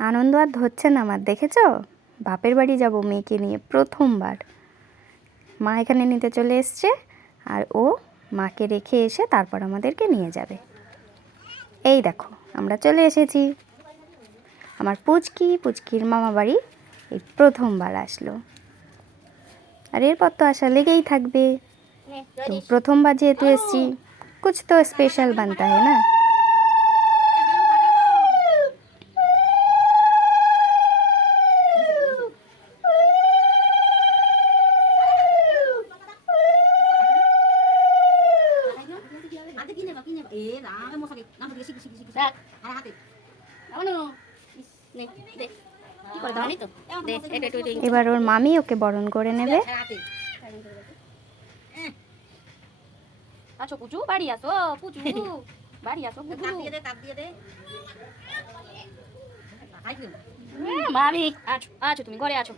আনন্দ আর ধরছে না আমার, দেখেছো? বাপের বাড়ি যাব মেয়েকে নিয়ে প্রথমবার। মা এখানে নিতে চলে এসছে, আর ও মাকে রেখে এসে তারপর আমাদেরকে নিয়ে যাবে। এই দেখো আমরা চলে এসেছি। আমার পুচকির মামা বাড়ি এই প্রথমবার আসলো, আর এরপর তো আসা লেগেই থাকবে। তো প্রথমবার যেহেতু এসছি, কুছ তো স্পেশাল বানতা है না। এবার ওর মামি ওকে বরণ করে নেবে। আছো পুচু, বাড়ি আসো পুচু, বাড়ি আসো পুচু, তাপ দিয়ে দে। মামি আছো, আছো তুমি ঘরে আছো।